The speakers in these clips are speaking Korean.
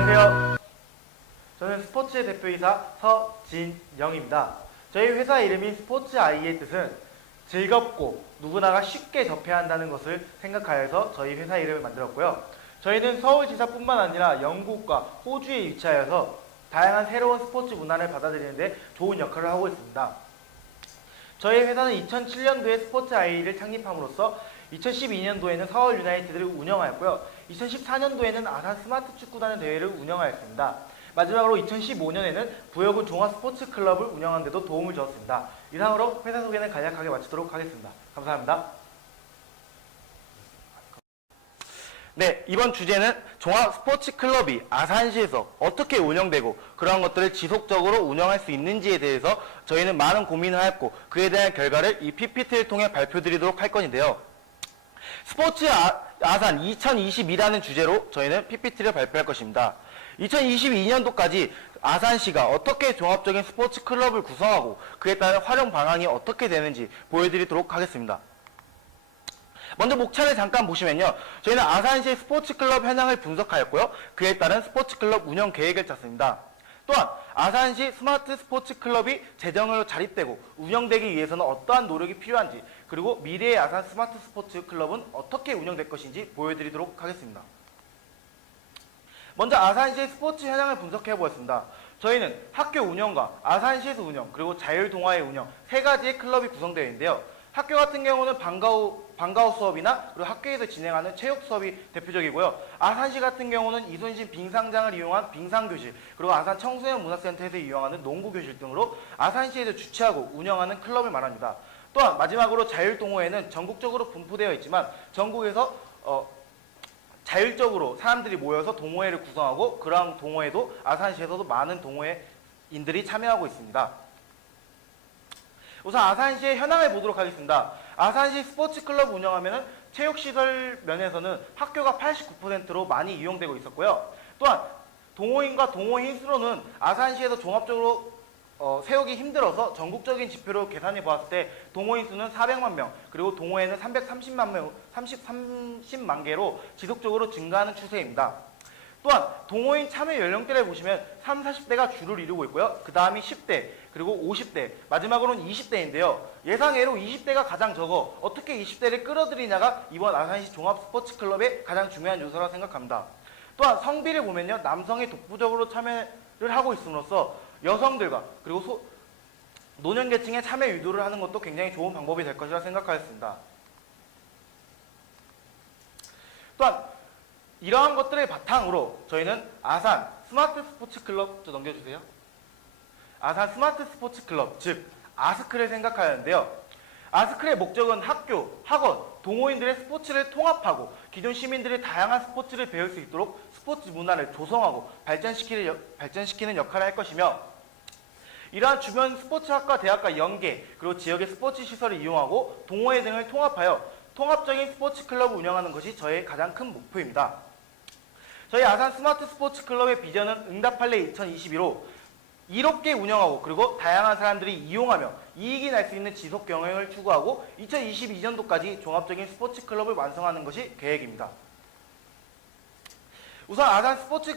안녕하세요. 저는 스포츠의 대표이사 서진영입니다. 저희 회사 이름인 스포츠아이의 뜻은 즐겁고 누구나가 쉽게 접해야 한다는 것을 생각하여서 저희 회사 이름을 만들었고요. 저희는 서울지사뿐만 아니라 영국과 호주에 위치하여서 다양한 새로운 스포츠 문화를 받아들이는데 좋은 역할을 하고 있습니다. 저희 회사는 2007년도에 스포츠아이를 창립함으로써 2012년도에는 서울 유나이티드를 운영하였고요. 2014년도에는 아산 스마트 축구단의 대회를 운영하였습니다. 마지막으로 2015년에는 부여군 종합스포츠클럽을 운영하는 데도 도움을 주었습니다. 이상으로 회사 소개는 간략하게 마치도록 하겠습니다. 감사합니다. 네, 이번 주제는 종합스포츠클럽이 아산시에서 어떻게 운영되고 그러한 것들을 지속적으로 운영할 수 있는지에 대해서 저희는 많은 고민을 하였고 그에 대한 결과를 이 PPT를 통해 발표드리도록 할 건데요. 스포츠 아산 2022라는 주제로 저희는 PPT를 발표할 것입니다. 2022년도까지 아산시가 어떻게 종합적인 스포츠 클럽을 구성하고 그에 따른 활용 방안이 어떻게 되는지 보여드리도록 하겠습니다. 먼저 목차를 잠깐 보시면요. 저희는 아산시의 스포츠 클럽 현황을 분석하였고요. 그에 따른 스포츠 클럽 운영 계획을 짰습니다. 또한 아산시 스마트 스포츠 클럽이 재정으로 자립되고 운영되기 위해서는 어떠한 노력이 필요한지 그리고 미래의 아산 스마트 스포츠 클럽은 어떻게 운영될 것인지 보여드리도록 하겠습니다. 먼저 아산시의 스포츠 현황을 분석해 보겠습니다. 저희는 학교 운영과 아산시에서 운영 그리고 자율동아의 운영 세 가지의 클럽이 구성되어 있는데요. 학교 같은 경우는 방과후 수업이나 그리고 학교에서 진행하는 체육 수업이 대표적이고요. 아산시 같은 경우는 이순신 빙상장을 이용한 빙상교실 그리고 아산 청소년 문화센터에서 이용하는 농구교실 등으로 아산시에서 주최하고 운영하는 클럽을 말합니다. 또한 마지막으로 자율동호회는 전국적으로 분포되어 있지만 전국에서 자율적으로 사람들이 모여서 동호회를 구성하고 그러한 동호회도 아산시에서도 많은 동호회인들이 참여하고 있습니다. 우선 아산시의 현황을 보도록 하겠습니다. 아산시 스포츠클럽 운영하면 체육시설 면에서는 학교가 89%로 많이 이용되고 있었고요. 또한 동호인과 동호인 수로는 아산시에서 종합적으로 세우기 힘들어서 전국적인 지표로 계산해 보았을 때 동호인 수는 400만 명 그리고 동호회는 330만 개로 지속적으로 증가하는 추세입니다. 또한 동호인 참여 연령대를 보시면 30, 40대가 주를 이루고 있고요. 그 다음이 10대 그리고 50대 마지막으로는 20대인데요. 예상외로 20대가 가장 적어 어떻게 20대를 끌어들이냐가 이번 아산시 종합스포츠클럽의 가장 중요한 요소라고 생각합니다. 또한 성비를 보면요. 남성이 독보적으로 참여를 하고 있음으로써 여성들과 그리고 노년계층의 참여 유도를 하는 것도 굉장히 좋은 방법이 될 것이라 생각하였습니다. 또한 이러한 것들을 바탕으로 저희는 아산 스마트 스포츠 클럽 좀 넘겨주세요. 아산 스마트 스포츠 클럽 즉 아스클을 생각하였는데요. 아스클의 목적은 학교, 학원, 동호인들의 스포츠를 통합하고 기존 시민들이 다양한 스포츠를 배울 수 있도록 스포츠 문화를 조성하고 발전시키는 역할을 할 것이며 이러한 주변 스포츠학과 대학과 연계 그리고 지역의 스포츠 시설을 이용하고 동호회 등을 통합하여 통합적인 스포츠 클럽을 운영하는 것이 저의 가장 큰 목표입니다. 저희 아산 스마트 스포츠 클럽의 비전은 응답할래 2022로 이롭게 운영하고 그리고 다양한 사람들이 이용하며 이익이 날 수 있는 지속 경영을 추구하고 2022년도까지 종합적인 스포츠 클럽을 완성하는 것이 계획입니다. 우선 아산 스포츠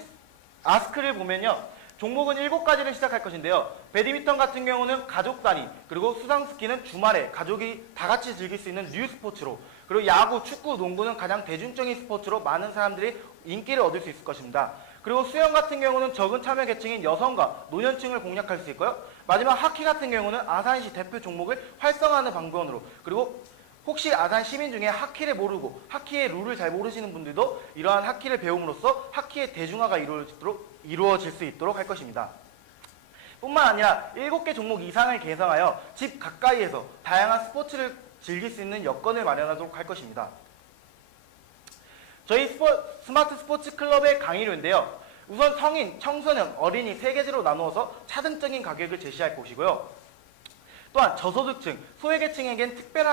아스크를 보면요. 종목은 7가지를 시작할 것인데요. 배드민턴 같은 경우는 가족 단위, 그리고 수상스키는 주말에 가족이 다 같이 즐길 수 있는 뉴 스포츠로, 그리고 야구, 축구, 농구는 가장 대중적인 스포츠로 많은 사람들이 인기를 얻을 수 있을 것입니다. 그리고 수영 같은 경우는 적은 참여 계층인 여성과 노년층을 공략할 수 있고요. 마지막 하키 같은 경우는 아산시 대표 종목을 활성화하는 방법으로, 그리고 혹시 아산 시민 중에 하키를 모르고 하키의 룰을 잘 모르시는 분들도 이러한 하키를 배움으로써 하키의 대중화가 이루어질 수 있도록 할 것입니다. 뿐만 아니라 7개 종목 이상을 개성하여 집 가까이에서 다양한 스포츠를 즐길 수 있는 여건을 마련하도록 할 것입니다. 저희 스마트 스포츠 클럽의 강의료인데요. 우선 성인, 청소년, 어린이 3계제로 나누어서 차등적인 가격을 제시할 것이고요. 또한 저소득층, 소외계층에겐 특별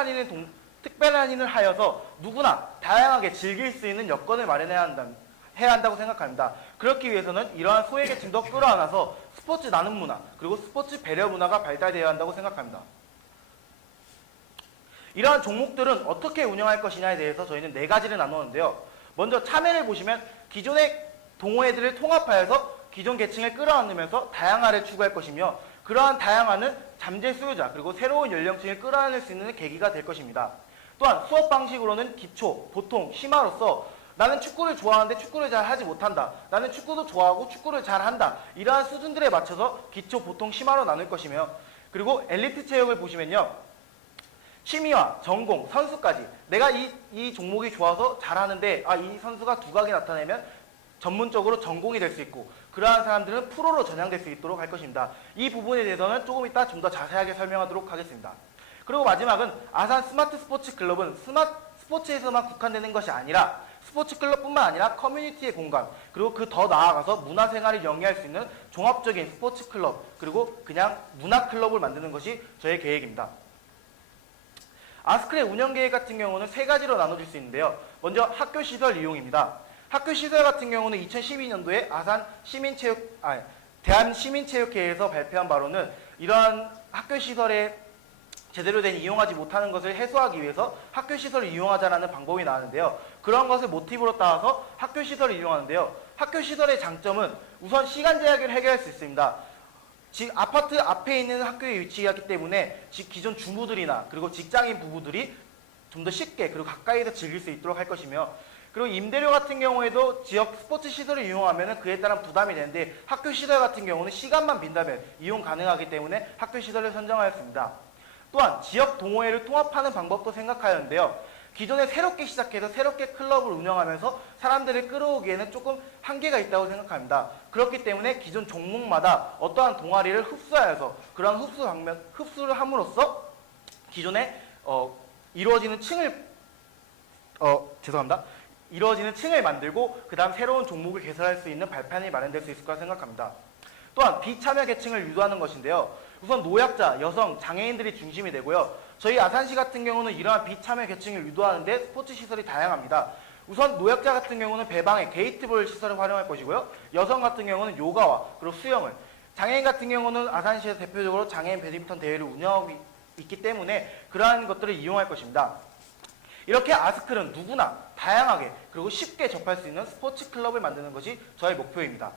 할인을 하여서 누구나 다양하게 즐길 수 있는 여건을 마련해야 한다고 생각합니다. 그렇기 위해서는 이러한 소외계층도 끌어안아서 스포츠 나눔 문화, 그리고 스포츠 배려 문화가 발달되어야 한다고 생각합니다. 이러한 종목들은 어떻게 운영할 것이냐에 대해서 저희는 4가지를 나누었는데요. 먼저 참여를 보시면 기존의 동호회들을 통합하여서 기존 계층을 끌어안으면서 다양화를 추구할 것이며 그러한 다양화는 잠재 수요자 그리고 새로운 연령층을 끌어안을 수 있는 계기가 될 것입니다. 또한 수업 방식으로는 기초, 보통, 심화로서 나는 축구를 좋아하는데 축구를 잘 하지 못한다. 나는 축구도 좋아하고 축구를 잘 한다. 이러한 수준들에 맞춰서 기초, 보통, 심화로 나눌 것이며 그리고 엘리트 체육을 보시면요. 취미와 전공, 선수까지 내가 이 종목이 좋아서 잘하는데 이 선수가 두각이 나타내면 전문적으로 전공이 될 수 있고 그러한 사람들은 프로로 전향될 수 있도록 할 것입니다. 이 부분에 대해서는 조금 이따 좀 더 자세하게 설명하도록 하겠습니다. 그리고 마지막은 아산 스마트 스포츠 클럽은 스포츠에서만 국한되는 것이 아니라 스포츠 클럽뿐만 아니라 커뮤니티의 공간 그리고 그 더 나아가서 문화생활을 영위할 수 있는 종합적인 스포츠 클럽 그리고 그냥 문화 클럽을 만드는 것이 저의 계획입니다. 아스클의 운영 계획 같은 경우는 세 가지로 나눠질 수 있는데요. 먼저 학교 시설 이용입니다. 학교 시설 같은 경우는 2012년도에 대한시민체육회에서 발표한 바로는 이러한 학교 시설에 제대로 된 이용하지 못하는 것을 해소하기 위해서 학교 시설을 이용하자라는 방법이 나왔는데요. 그런 것을 모티브로 따와서 학교 시설을 이용하는데요. 학교 시설의 장점은 우선 시간 제약을 해결할 수 있습니다. 즉 아파트 앞에 있는 학교에 위치하기 때문에 기존 주부들이나 그리고 직장인 부부들이 좀 더 쉽게 그리고 가까이서 즐길 수 있도록 할 것이며 그리고 임대료 같은 경우에도 지역 스포츠 시설을 이용하면 그에 따른 부담이 되는데 학교 시설 같은 경우는 시간만 빈다면 이용 가능하기 때문에 학교 시설을 선정하였습니다. 또한 지역 동호회를 통합하는 방법도 생각하였는데요. 기존에 새롭게 시작해서 새롭게 클럽을 운영하면서 사람들을 끌어오기에는 조금 한계가 있다고 생각합니다. 그렇기 때문에 기존 종목마다 어떠한 동아리를 흡수하여서 그런 흡수를 함으로써 기존에 이루어지는 층을 만들고 그 다음 새로운 종목을 개설할 수 있는 발판이 마련될 수 있을 거라 생각합니다. 또한 비참여 계층을 유도하는 것인데요. 우선 노약자, 여성, 장애인들이 중심이 되고요. 저희 아산시 같은 경우는 이러한 비참여 계층을 유도하는데 스포츠 시설이 다양합니다. 우선 노약자 같은 경우는 배방에 게이트볼 시설을 활용할 것이고요. 여성 같은 경우는 요가와 그리고 수영을, 장애인 같은 경우는 아산시에서 대표적으로 장애인 배드민턴 대회를 운영하고 있기 때문에 그러한 것들을 이용할 것입니다. 이렇게 아스클은 누구나 다양하게 그리고 쉽게 접할 수 있는 스포츠 클럽을 만드는 것이 저의 목표입니다.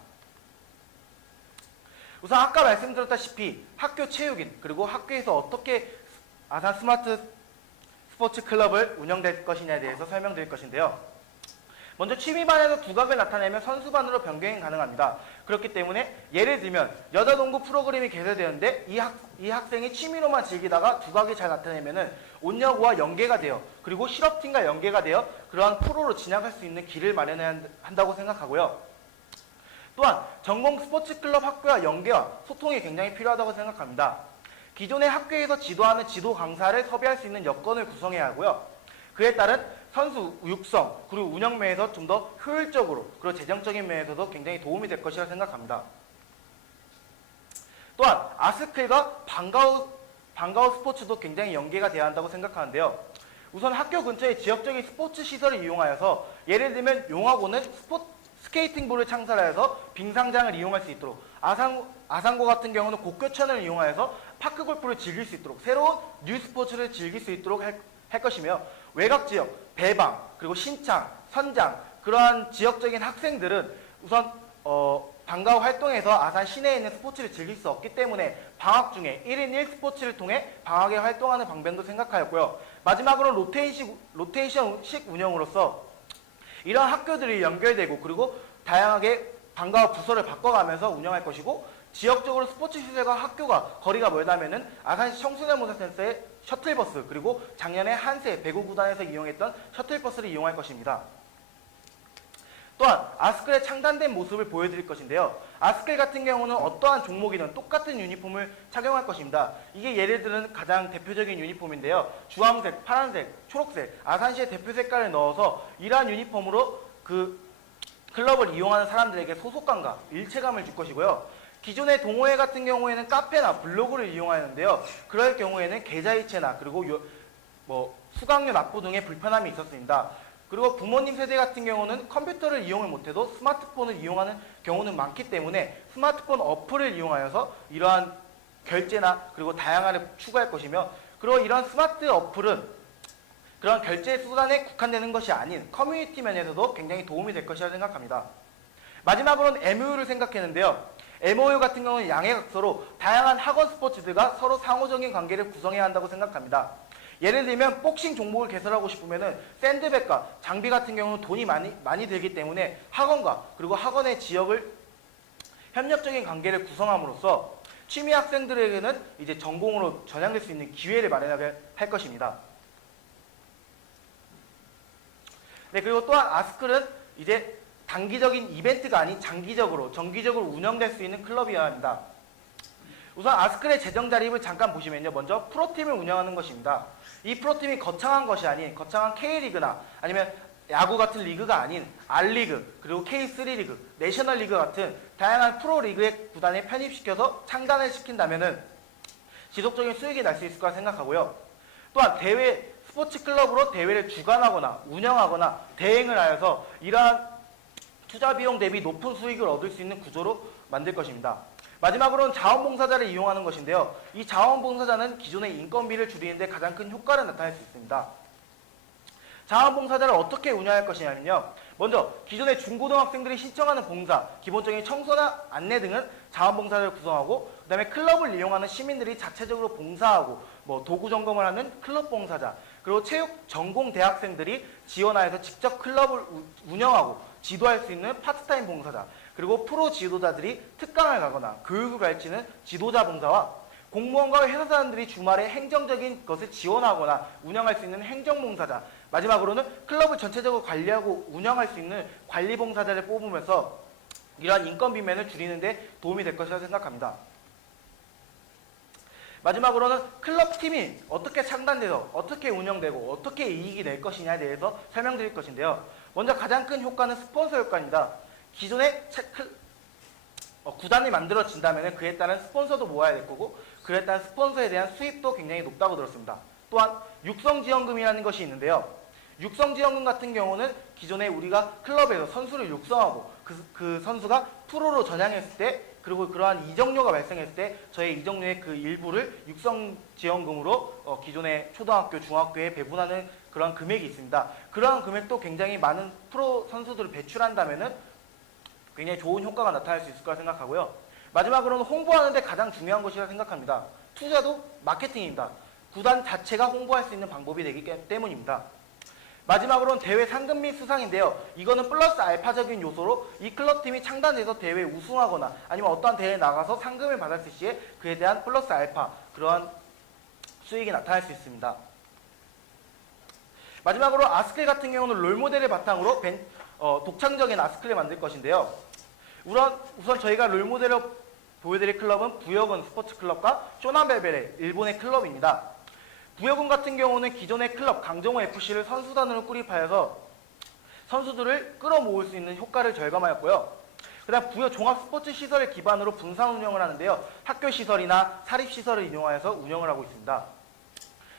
우선 아까 말씀드렸다시피 학교 체육인 그리고 학교에서 어떻게 아산 스마트 스포츠 클럽을 운영될 것이냐에 대해서 설명드릴 것인데요. 먼저 취미반에서 두각을 나타내면 선수반으로 변경이 가능합니다. 그렇기 때문에 예를 들면 여자 농구 프로그램이 개설되는데 이 학생이 취미로만 즐기다가 두각이 잘 나타내면은 온여고와 연계가 되어 그리고 실업팀과 연계가 되어 그러한 프로로 진학할 수 있는 길을 마련해야 한다고 생각하고요. 또한 전공 스포츠 클럽 학교와 연계와 소통이 굉장히 필요하다고 생각합니다. 기존의 학교에서 지도하는 지도 강사를 섭외할 수 있는 여건을 구성해야 하고요. 그에 따른 선수 육성 그리고 운영 면에서 좀 더 효율적으로 그리고 재정적인 면에서도 굉장히 도움이 될 것이라 생각합니다. 또한 아스클과 방과후 스포츠도 굉장히 연계가 돼야 한다고 생각하는데요. 우선 학교 근처에 지역적인 스포츠 시설을 이용하여서 예를 들면 용화고는 스케이팅볼을 창설하여서 빙상장을 이용할 수 있도록 아산고 같은 경우는 곡교천을 이용하여서 파크 골프를 즐길 수 있도록 새로운 뉴 스포츠를 즐길 수 있도록 할 것이며 외곽 지역, 배방, 그리고 신창, 선장 그러한 지역적인 학생들은 우선 방과후 활동에서 아산 시내에 있는 스포츠를 즐길 수 없기 때문에 방학 중에 1인 1 스포츠를 통해 방학에 활동하는 방법도 생각하였고요. 마지막으로 로테이션식 운영으로서 이러한 학교들이 연결되고 그리고 다양하게 방과후 부서를 바꿔가면서 운영할 것이고 지역적으로 스포츠 시설과 학교가 거리가 멀다면은 아산시 청소년문화센터의 셔틀버스 그리고 작년에 한세 배구 구단에서 이용했던 셔틀버스를 이용할 것입니다. 또한 아스클의 창단된 모습을 보여드릴 것인데요. 아스클 같은 경우는 어떠한 종목이든 똑같은 유니폼을 착용할 것입니다. 이게 예를 들은 가장 대표적인 유니폼인데요. 주황색, 파란색, 초록색, 아산시의 대표 색깔을 넣어서 이러한 유니폼으로 그 클럽을 이용하는 사람들에게 소속감과 일체감을 줄 것이고요. 기존의 동호회 같은 경우에는 카페나 블로그를 이용하였는데요. 그럴 경우에는 계좌이체나 그리고 수강료 납부 등의 불편함이 있었습니다. 그리고 부모님 세대 같은 경우는 컴퓨터를 이용을 못해도 스마트폰을 이용하는 경우는 많기 때문에 스마트폰 어플을 이용하여서 이러한 결제나 그리고 다양함을 추구할 것이며 그리고 이런 스마트 어플은 그런 결제 수단에 국한되는 것이 아닌 커뮤니티 면에서도 굉장히 도움이 될 것이라 생각합니다. 마지막으로는 MOU를 생각했는데요. MOU 같은 경우는 양해각서로 다양한 학원 스포츠들과 서로 상호적인 관계를 구성해야 한다고 생각합니다. 예를 들면 복싱 종목을 개설하고 싶으면 샌드백과 장비 같은 경우는 돈이 많이 들기 때문에 학원과 그리고 학원의 지역을 협력적인 관계를 구성함으로써 취미 학생들에게는 이제 전공으로 전향될 수 있는 기회를 마련하게 할 것입니다. 네, 그리고 또한 아스클은 이제 단기적인 이벤트가 아닌 장기적으로, 정기적으로 운영될 수 있는 클럽이어야 합니다. 우선 아스클의 재정 자립을 잠깐 보시면요. 먼저 프로팀을 운영하는 것입니다. 이 프로팀이 거창한 것이 아닌 거창한 K리그나 아니면 야구 같은 리그가 아닌 R리그, 그리고 K3 리그, 내셔널 리그 같은 다양한 프로리그의 구단에 편입시켜서 창단을 시킨다면은 지속적인 수익이 날 수 있을 거라 생각하고요. 또한 스포츠 클럽으로 대회를 주관하거나 운영하거나 대행을 하여서 이러한 투자 비용 대비 높은 수익을 얻을 수 있는 구조로 만들 것입니다. 마지막으로는 자원봉사자를 이용하는 것인데요. 이 자원봉사자는 기존의 인건비를 줄이는 데 가장 큰 효과를 나타낼 수 있습니다. 자원봉사자를 어떻게 운영할 것이냐면요. 먼저 기존의 중고등학생들이 신청하는 봉사, 기본적인 청소나 안내 등은 자원봉사자를 구성하고, 그 다음에 클럽을 이용하는 시민들이 자체적으로 봉사하고 도구 점검을 하는 클럽 봉사자, 그리고 체육 전공 대학생들이 지원하여서 직접 클럽을 운영하고 지도할 수 있는 파트타임 봉사자, 그리고 프로 지도자들이 특강을 가거나 교육을 가르치는 지도자 봉사와 공무원과 회사 사람들이 주말에 행정적인 것을 지원하거나 운영할 수 있는 행정봉사자, 마지막으로는 클럽을 전체적으로 관리하고 운영할 수 있는 관리봉사자를 뽑으면서 이러한 인건비면을 줄이는 데 도움이 될 것이라 생각합니다. 마지막으로는 클럽팀이 어떻게 창단돼서 어떻게 운영되고 어떻게 이익이 낼 것이냐에 대해서 설명드릴 것인데요. 먼저 가장 큰 효과는 스폰서 효과입니다. 기존에 구단이 만들어진다면 그에 따른 스폰서도 모아야 될 거고, 그에 따른 스폰서에 대한 수입도 굉장히 높다고 들었습니다. 또한 육성지원금이라는 것이 있는데요. 육성지원금 같은 경우는 기존에 우리가 클럽에서 선수를 육성하고 그 선수가 프로로 전향했을 때, 그리고 그러한 이적료가 발생했을 때 저희 이적료의 그 일부를 육성지원금으로 기존의 초등학교, 중학교에 배분하는 그런 금액이 있습니다. 그러한 금액도 굉장히 많은 프로 선수들을 배출한다면은 굉장히 좋은 효과가 나타날 수 있을 거라 생각하고요. 마지막으로는 홍보하는 데 가장 중요한 것이라 생각합니다. 투자도 마케팅입니다. 구단 자체가 홍보할 수 있는 방법이 되기 때문입니다. 마지막으로는 대회 상금 및 수상인데요. 이거는 플러스 알파적인 요소로 이 클럽팀이 창단돼서 대회 우승하거나 아니면 어떠한 대회에 나가서 상금을 받았을 시에 그에 대한 플러스 알파, 그러한 수익이 나타날 수 있습니다. 마지막으로 아스클 같은 경우는 롤모델을 바탕으로 독창적인 아스클을 만들 것인데요. 우선 저희가 롤모델을 보여드릴 클럽은 부여군 스포츠클럽과 쇼난벨벨의 일본의 클럽입니다. 부여군 같은 경우는 기존의 클럽 강정호 FC를 선수단으로 꾸립하여서 선수들을 끌어모을 수 있는 효과를 절감하였고요. 그 다음 부여 종합스포츠시설을 기반으로 분산 운영을 하는데요. 학교시설이나 사립시설을 이용하여서 운영을 하고 있습니다.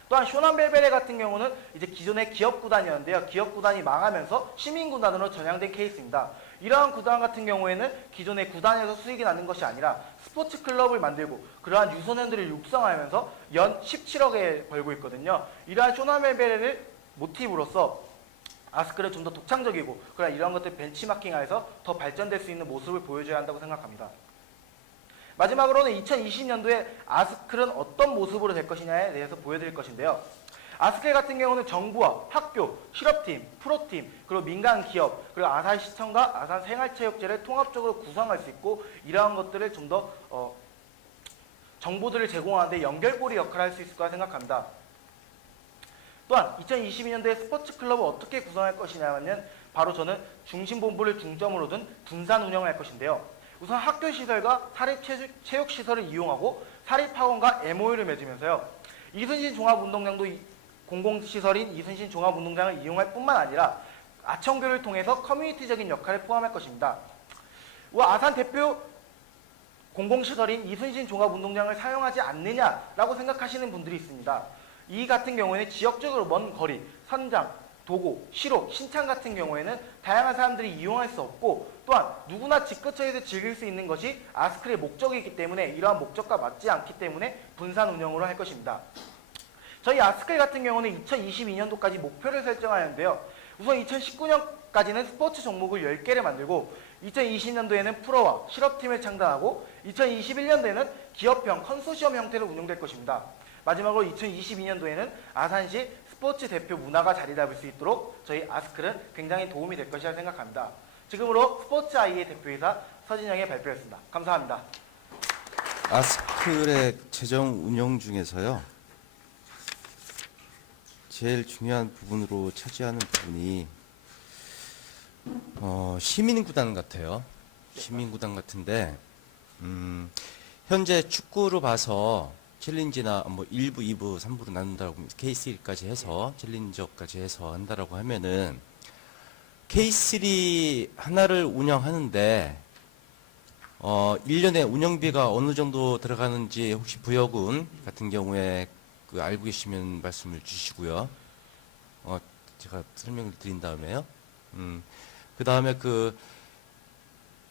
또한 쇼난벨베레 같은 경우는 이제 기존의 기업구단이었는데요. 기업구단이 망하면서 시민구단으로 전향된 케이스입니다. 이러한 구단 같은 경우에는 기존의 구단에서 수익이 나는 것이 아니라 스포츠 클럽을 만들고 그러한 유소년들을 육성하면서 연 17억에 벌고 있거든요. 이러한 쇼난벨베레를 모티브로서 아스클은 좀 더 독창적이고 이러한 것들 벤치마킹하여서 더 발전될 수 있는 모습을 보여줘야 한다고 생각합니다. 마지막으로는 2020년도에 아스클은 어떤 모습으로 될 것이냐에 대해서 보여드릴 것인데요. 아스클 같은 경우는 정부와 학교, 실업팀, 프로팀, 그리고 민간 기업, 그리고 아산시청과 아산생활체육제를 통합적으로 구성할 수 있고, 이러한 것들을 좀 더 정보들을 제공하는 데 연결고리 역할을 할 수 있을 거라 생각합니다. 또한 2022년도에 스포츠 클럽을 어떻게 구성할 것이냐면 바로 저는 중심본부를 중점으로 둔 분산 운영을 할 것인데요. 우선 학교시설과 사립체육시설을 이용하고 사립학원과 MOU를 맺으면서요. 이순신 종합운동장도 공공시설인 이순신 종합운동장을 이용할 뿐만 아니라 아청교를 통해서 커뮤니티적인 역할을 포함할 것입니다. 아산 대표 공공시설인 이순신 종합운동장을 사용하지 않느냐라고 생각하시는 분들이 있습니다. 이 같은 경우에는 지역적으로 먼 거리, 선장, 도고, 시로, 신창 같은 경우에는 다양한 사람들이 이용할 수 없고, 또한 누구나 집 근처에서 즐길 수 있는 것이 아스클의 목적이기 때문에 이러한 목적과 맞지 않기 때문에 분산 운영으로 할 것입니다. 저희 아스클 같은 경우는 2022년도까지 목표를 설정하였는데요. 우선 2019년까지는 스포츠 종목을 10개를 만들고 2020년도에는 프로와 실업팀을 창단하고 2021년도에는 기업형 컨소시엄 형태로 운영될 것입니다. 마지막으로 2022년도에는 아산시 스포츠 대표 문화가 자리 잡을 수 있도록 저희 아스클은 굉장히 도움이 될 것이라 생각합니다. 지금으로 스포츠 아이의 대표이사 서진영의 발표였습니다. 감사합니다. 아스클의 재정 운영 중에서요, 제일 중요한 부분으로 차지하는 부분이 시민구단 같아요. 시민구단 같은데 현재 축구로 봐서 챌린지나 뭐 1부, 2부, 3부로 나눈다고 K3까지 해서 챌린저까지 해서 한다라고 하면은 K3 하나를 운영하는데 1년에 운영비가 어느 정도 들어가는지 혹시 부여군 같은 경우에 그 알고 계시면 말씀을 주시고요. 제가 설명을 드린 다음에요. 그 다음에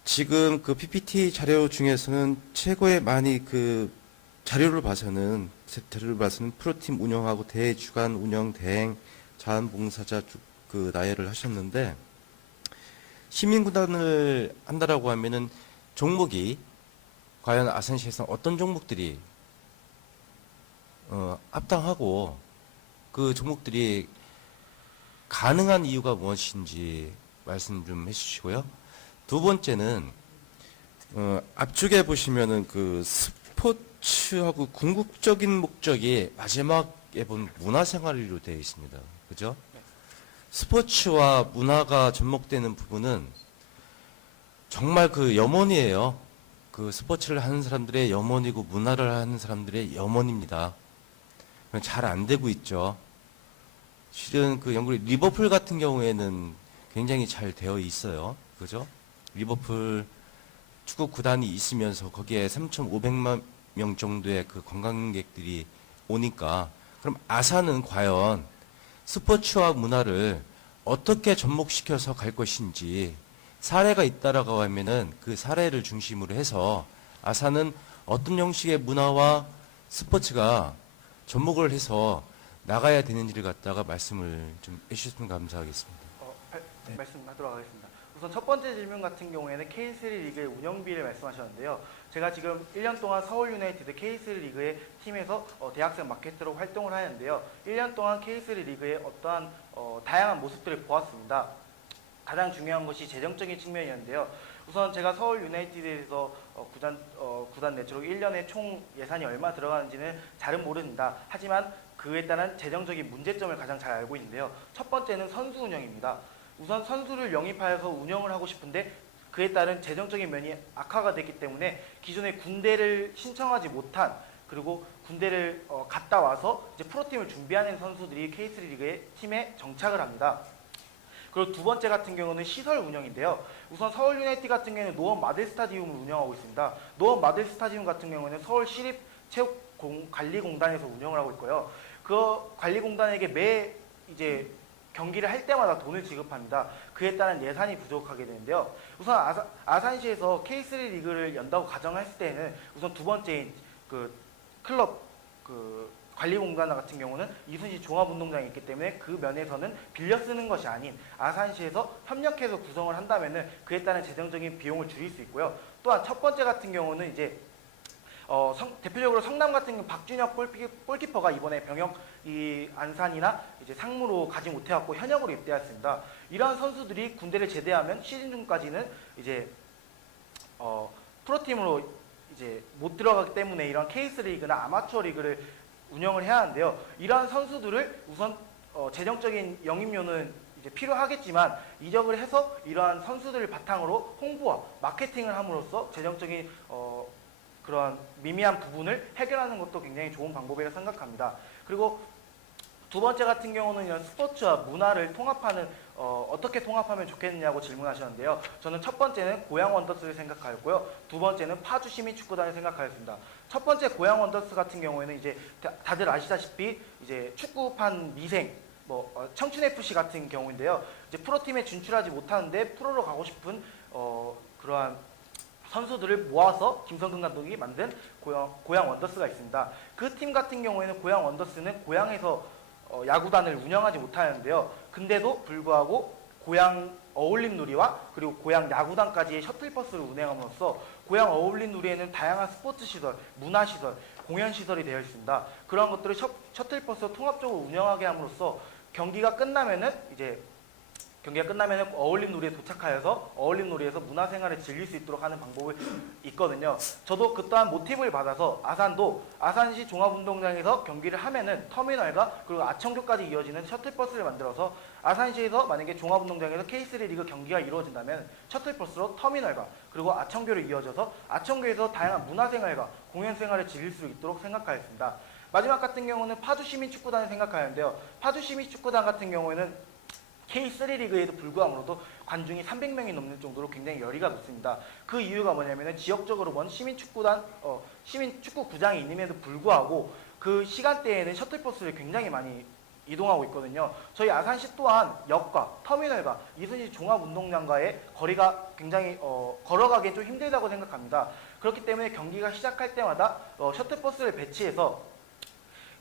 지금 그 PPT 자료 중에서는 최고의 많이 자료를 봐서는 프로팀 운영하고 대주간 운영 대행 자원봉사자 나열을 하셨는데, 시민구단을 한다라고 하면은 종목이 과연 아산시에서 어떤 종목들이 합당하고 그 종목들이 가능한 이유가 무엇인지 말씀 좀 해주시고요. 두 번째는 앞쪽에 보시면은 스포츠하고 궁극적인 목적이 마지막에 본 문화생활로 되어 있습니다. 그죠? 스포츠와 문화가 접목되는 부분은 정말 염원이에요. 스포츠를 하는 사람들의 염원이고 문화를 하는 사람들의 염원입니다. 잘 안 되고 있죠. 실은 영국의 리버풀 같은 경우에는 굉장히 잘 되어 있어요. 그죠? 리버풀 축구 구단이 있으면서 거기에 3,500만 명 정도의 관광객들이 오니까, 그럼 아산은 과연 스포츠와 문화를 어떻게 접목시켜서 갈 것인지 사례가 있다라고 하면은 그 사례를 중심으로 해서 아산은 어떤 형식의 문화와 스포츠가 접목을 해서 나가야 되는지를 갖다가 말씀을 좀 해주셨으면 감사하겠습니다. 네. 말씀하도록 하겠습니다. 우선 첫 번째 질문 같은 경우에는 K3 리그의 운영비를 말씀하셨는데요. 제가 지금 1년 동안 서울 유나이티드 K3 리그의 팀에서 대학생 마케터로 활동을 하는데요. 1년 동안 K3 리그의 어떠한 다양한 모습들을 보았습니다. 가장 중요한 것이 재정적인 측면이었는데요. 우선 제가 서울 유나이티드에서 구단 내적으로 1년에 총 예산이 얼마 들어가는지는 잘은 모릅니다. 하지만 그에 따른 재정적인 문제점을 가장 잘 알고 있는데요. 첫 번째는 선수 운영입니다. 우선 선수를 영입하여서 운영을 하고 싶은데 그에 따른 재정적인 면이 악화가 됐기 때문에 기존에 군대를 신청하지 못한, 그리고 군대를 갔다 와서 이제 프로팀을 준비하는 선수들이 K3 리그의 팀에 정착을 합니다. 그리고 두 번째 같은 경우는 시설 운영인데요. 우선 서울 유나이티드 같은 경우는 노원 마들 스타디움을 운영하고 있습니다. 노원 마들 스타디움 같은 경우는 서울 시립체육관리공단에서 운영을 하고 있고요. 그 관리공단에게 매 이제 경기를 할 때마다 돈을 지급합니다. 그에 따른 예산이 부족하게 되는데요. 우선 아산시에서 K3 리그를 연다고 가정했을 때는 우선 두 번째인 클럽 관리공단 같은 경우는 이순신 종합운동장이 있기 때문에 그 면에서는 빌려 쓰는 것이 아닌 아산시에서 협력해서 구성을 한다면은 그에 따른 재정적인 비용을 줄일 수 있고요. 또한 첫 번째 같은 경우는 이제 대표적으로 성남 같은 경우 박준혁 골키퍼가 이번에 병역 안산이나 이제 상무로 가지 못해갖고 현역으로 입대했습니다. 이러한 선수들이 군대를 제대하면 시즌 중까지는 이제 프로팀으로 이제 못 들어가기 때문에 이런 K3 리그나 아마추어 리그를 운영을 해야 하는데요. 이러한 선수들을 우선 재정적인 영입료는 이제 필요하겠지만 이적을 해서 이러한 선수들을 바탕으로 홍보와 마케팅을 함으로써 재정적인 그런 미미한 부분을 해결하는 것도 굉장히 좋은 방법이라고 생각합니다. 그리고 두 번째 같은 경우는 이런 스포츠와 문화를 통합하는 어떻게 통합하면 좋겠느냐고 질문하셨는데요. 저는 첫 번째는 고양 원더스를 생각하였고요. 두 번째는 파주 시민축구단을 생각하였습니다. 첫 번째 고양 원더스 같은 경우에는 이제 다들 아시다시피 이제 축구판 미생 청춘 FC 같은 경우인데요. 이제 프로팀에 진출하지 못하는데 프로로 가고 싶은 그러한 선수들을 모아서 김성근 감독이 만든 고양 원더스가 있습니다. 그 팀 같은 경우에는 고양 원더스는 고양에서 야구단을 운영하지 못하는데요. 근데도 불구하고 고양 어울림놀이와 그리고 고양 야구단까지의 셔틀버스를 운행함으로써 고양 어울림놀이에는 다양한 스포츠 시설, 문화 시설, 공연 시설이 되어 있습니다. 그런 것들을 셔틀버스로 통합적으로 운영하게 함으로써 경기가 끝나면은 어울림놀이에 도착하여서 어울림놀이에서 문화생활을 즐길 수 있도록 하는 방법이 있거든요. 저도 그 또한 모티브를 받아서 아산시 종합운동장에서 경기를 하면은 터미널과 그리고 아청교까지 이어지는 셔틀버스를 만들어서 아산시에서 만약에 종합운동장에서 K3 리그 경기가 이루어진다면 셔틀버스로 터미널과 그리고 아청교를 이어져서 아청교에서 다양한 문화생활과 공연생활을 즐길 수 있도록 생각하였습니다. 마지막 같은 경우는 파주시민축구단을 생각하는데요. 파주시민축구단 같은 경우에는 K3 리그에도 불구하고도 관중이 300명이 넘는 정도로 굉장히 열의가 높습니다. 그 이유가 뭐냐면은 지역적으로 먼 시민축구구장이 있음에도 불구하고 그 시간대에는 셔틀버스를 굉장히 많이 이동하고 있거든요. 저희 아산시 또한 역과 터미널과 이순신 종합운동장과의 거리가 굉장히 걸어가기 좀 힘들다고 생각합니다. 그렇기 때문에 경기가 시작할 때마다 셔틀버스를 배치해서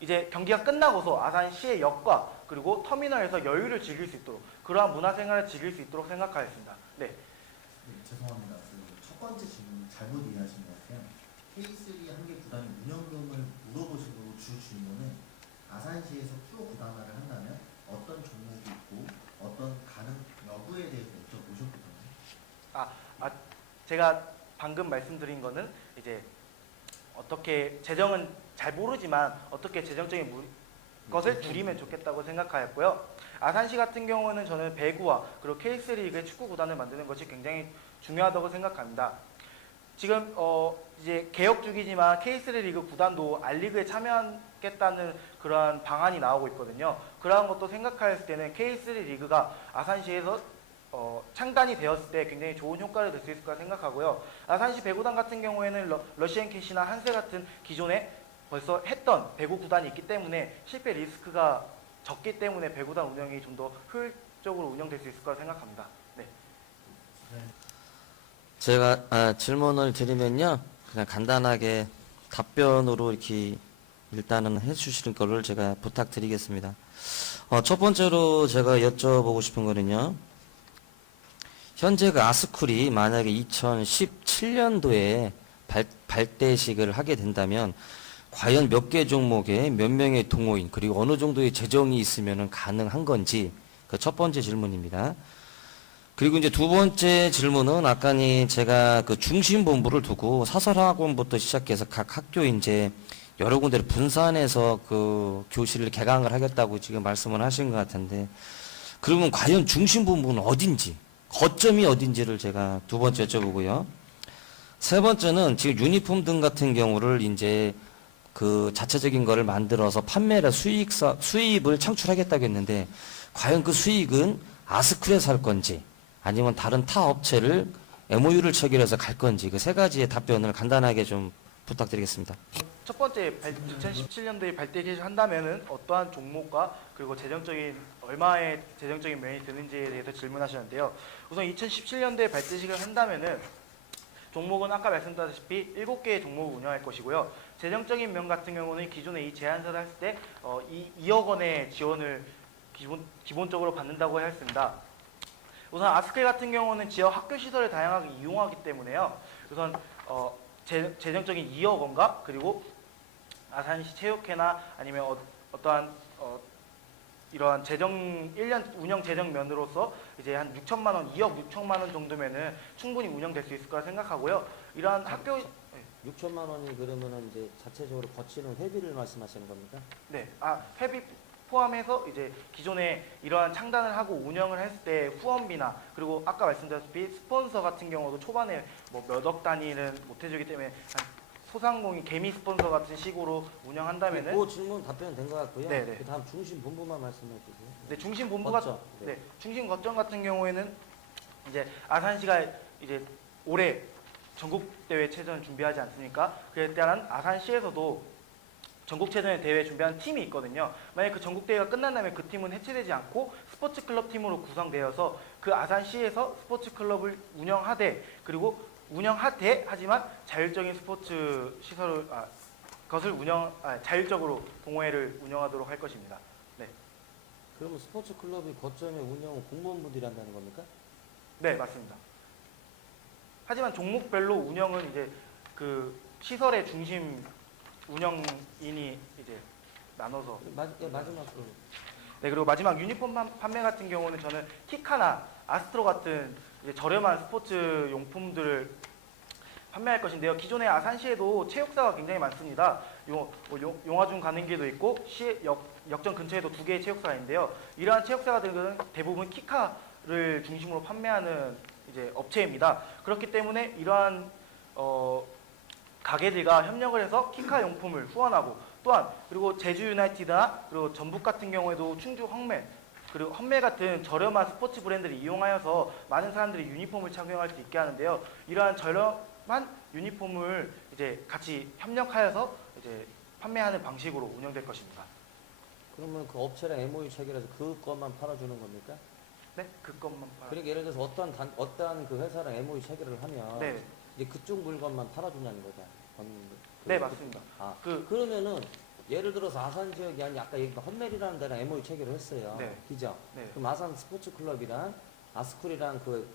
이제 경기가 끝나고서 아산시의 역과 그리고 터미널에서 여유를 즐길 수 있도록 그러한 문화생활을 즐길 수 있도록 생각하였습니다. 네. 네, 죄송합니다. 첫 번째 질문 잘못 이해하신 것 같아요. K3 한 개 구단의 운영금을 물어보시고 주 질문은 아산시에서 프로 구단화를 한다면 어떤 종목이 있고 어떤 가능 여부에 대해서 여쭤보셨거든요. 제가 방금 말씀드린 거는 이제 어떻게 재정은 잘 모르지만 어떻게 재정적인 것을 줄이면 좋겠다고 생각하였고요. 아산시 같은 경우는 저는 배구와 그리고 K3 리그의 축구 구단을 만드는 것이 굉장히 중요하다고 생각합니다. 지금 이제 개혁 중이지만 K3 리그 구단도 알리그에 참여하겠다는 그러한 방안이 나오고 있거든요. 그러한 것도 생각했을 때는 K3 리그가 아산시에서 창단이 되었을 때 굉장히 좋은 효과를 낼 수 있을 거라 생각하고요. 아산시 배구단 같은 경우에는 러시앤캐시나 한세 같은 기존에 벌써 했던 배구 구단이 있기 때문에 실패 리스크가 적기 때문에 배구단 운영이 좀 더 효율적으로 운영될 수 있을 거라 생각합니다. 네. 제가 질문을 드리면요, 그냥 간단하게 답변으로 이렇게 일단은 해주시는 거를 제가 부탁드리겠습니다. 첫 번째로 제가 여쭤보고 싶은 거는요, 현재 그 아스쿨이 만약에 2017년도에 발대식을 하게 된다면 과연 몇 개 종목에 몇 명의 동호인 그리고 어느 정도의 재정이 있으면 가능한 건지 그 첫 번째 질문입니다. 그리고 이제 두 번째 질문은 아까 제가 그 중심본부를 두고 사설학원부터 시작해서 각 학교 이제 여러 군데를 분산해서 그 교실을 개강을 하겠다고 지금 말씀을 하신 것 같은데, 그러면 과연 중심본부는 어딘지, 거점이 어딘지를 제가 두 번째 여쭤보고요. 세 번째는 지금 유니폼 등 같은 경우를 이제 그 자체적인 거를 만들어서 판매를 수입을 창출하겠다고 했는데, 과연 그 수익은 아스쿨에서 할 건지 아니면 다른 타 업체를 MOU를 체결해서 갈 건지 그 세 가지의 답변을 간단하게 좀 부탁드리겠습니다. 첫 번째 2017년도에 발대식을 한다면은 어떠한 종목과 그리고 얼마의 재정적인 면이 드는지에 대해서 질문하셨는데요. 우선 2017년도에 발대식을 한다면은 종목은 아까 말씀드렸다시피 7개의 종목을 운영할 것이고요. 재정적인 면 같은 경우는 기존에 이 제안서를 했을 때 2억 원의 지원을 기본적으로 받는다고 했습니다. 우선 아스클 같은 경우는 지역 학교 시설을 다양하게 이용하기 때문에요. 우선 재정적인 2억 원과 그리고 아산시 체육회나 아니면 어떠한 이러한 1년 운영 재정 면으로서 이제 한 6천만 원, 2억 6천만 원 정도면은 충분히 운영될 수 있을 거라 생각하고요. 이러한 학교 6천만 원이 그러면은 이제 자체적으로 거치는 회비를 말씀하시는 겁니까? 네, 회비 포함해서 이제 기존에 이러한 창단을 하고 운영을 했을 때 후원비나 그리고 아까 말씀드렸다시피 스폰서 같은 경우도 초반에 뭐 몇 억 단위는 못 해주기 때문에 소상공인 개미 스폰서 같은 식으로 운영한다면은 그 질문 답변 된 것 같고요. 네네. 그 다음 중심 본부만 말씀해 주세요. 네, 중심 본부가 거점. 네, 중심 거점 같은 경우에는 이제 아산시가 이제 올해 전국 대회 체전을 준비하지 않습니까? 그에 따른 아산시에서도 전국체전의 대회 준비하는 팀이 있거든요. 만약 그 전국대회가 끝난다면 그 팀은 해체되지 않고 스포츠클럽 팀으로 구성되어서 그 아산시에서 스포츠클럽을 운영하되 하지만 자율적인 스포츠 시설을 자율적으로 동호회를 운영하도록 할 것입니다. 네. 그러면 스포츠 클럽의 거점의 운영은 공무원분들이 한다는 겁니까? 네, 맞습니다. 하지만 종목별로 운영은 이제 그 시설의 중심 운영인이 이제 나눠서. 마지막으로 네, 그리고 마지막 유니폼 판매 같은 경우는 저는 키카나 아스트로 같은 이제 저렴한 스포츠 용품들을 판매할 것인데요. 기존의 아산시에도 체육사가 굉장히 많습니다. 용화중 가는 길도 있고 역전 근처에도 2개의 체육사가 있는데요. 이러한 체육사들은 대부분 키카를 중심으로 판매하는 이제 업체입니다. 그렇기 때문에 이러한 가게들과 협력을 해서 키카 용품을 후원하고 또한 그리고 제주 유나이티드나 그리고 전북 같은 경우에도 충주 헝멜 그리고 험멜 같은 저렴한 스포츠 브랜드를 이용하여서 많은 사람들이 유니폼을 착용할 수 있게 하는데요. 이러한 저렴한 유니폼을 이제 같이 협력하여서 이제 판매하는 방식으로 운영될 것입니다. 그러면 그 업체랑 MOU 체결해서 그 것만 팔아주는 겁니까? 네, 그것만 그러니까 예를 들어서 어떠한 그 회사랑 MOU 체결을 하면 네, 이제 그쪽 물건만 팔아준다는 거죠. 네 맞습니다. 아, 그 그러면은 예를 들어서 아산 지역이 아니 아까 얘기한 험멜이라는 데랑 MOU 체결을 했어요. 네. 그죠? 네, 그럼 아산 스포츠 클럽이랑 아스쿨이랑 그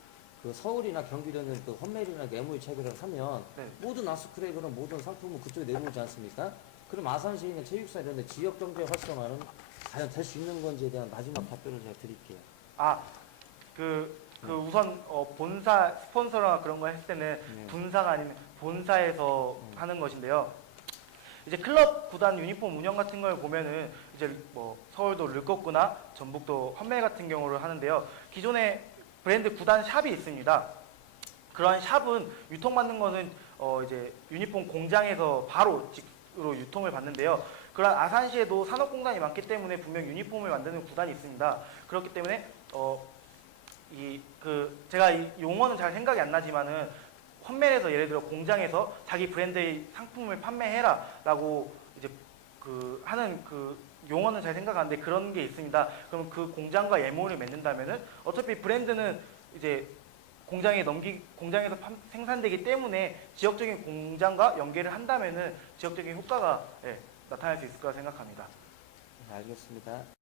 서울이나 경기도에 있는 그 험멜이랑 MOU 체결을 하면 네. 모든 아스쿨의 그런 모든 상품은 그쪽에 내려오지 않습니까? 그럼 아산시에 있는 체육사 이런 데 지역 경제 활성화는 과연 될 수 있는 건지에 대한 마지막 답변을 제가 드릴게요. 우선 본사 스폰서나 그런 거 했을 때는 네. 분사가 아니면 본사에서 하는 것인데요. 이제 클럽 구단 유니폼 운영 같은 걸 보면은 이제 뭐 서울도 르꼬꾸나 전북도 험멜 같은 경우를 하는데요. 기존에 브랜드 구단 샵이 있습니다. 그러한 샵은 유통받는 거는 이제 유니폼 공장에서 바로 직으로 유통을 받는데요. 그러한 아산시에도 산업공단이 많기 때문에 분명 유니폼을 만드는 구단이 있습니다. 그렇기 때문에 제가 이 용어는 잘 생각이 안 나지만은 험멜에서 예를 들어 공장에서 자기 브랜드의 상품을 판매해라라고 이제 하는 용어는 잘 생각 안 나는데 그런 게 있습니다. 그럼 그 공장과 MOU를 맺는다면은 어차피 브랜드는 이제 공장에서 생산되기 때문에 지역적인 공장과 연계를 한다면은 지역적인 효과가 나타날 수 있을 거라 생각합니다. 알겠습니다.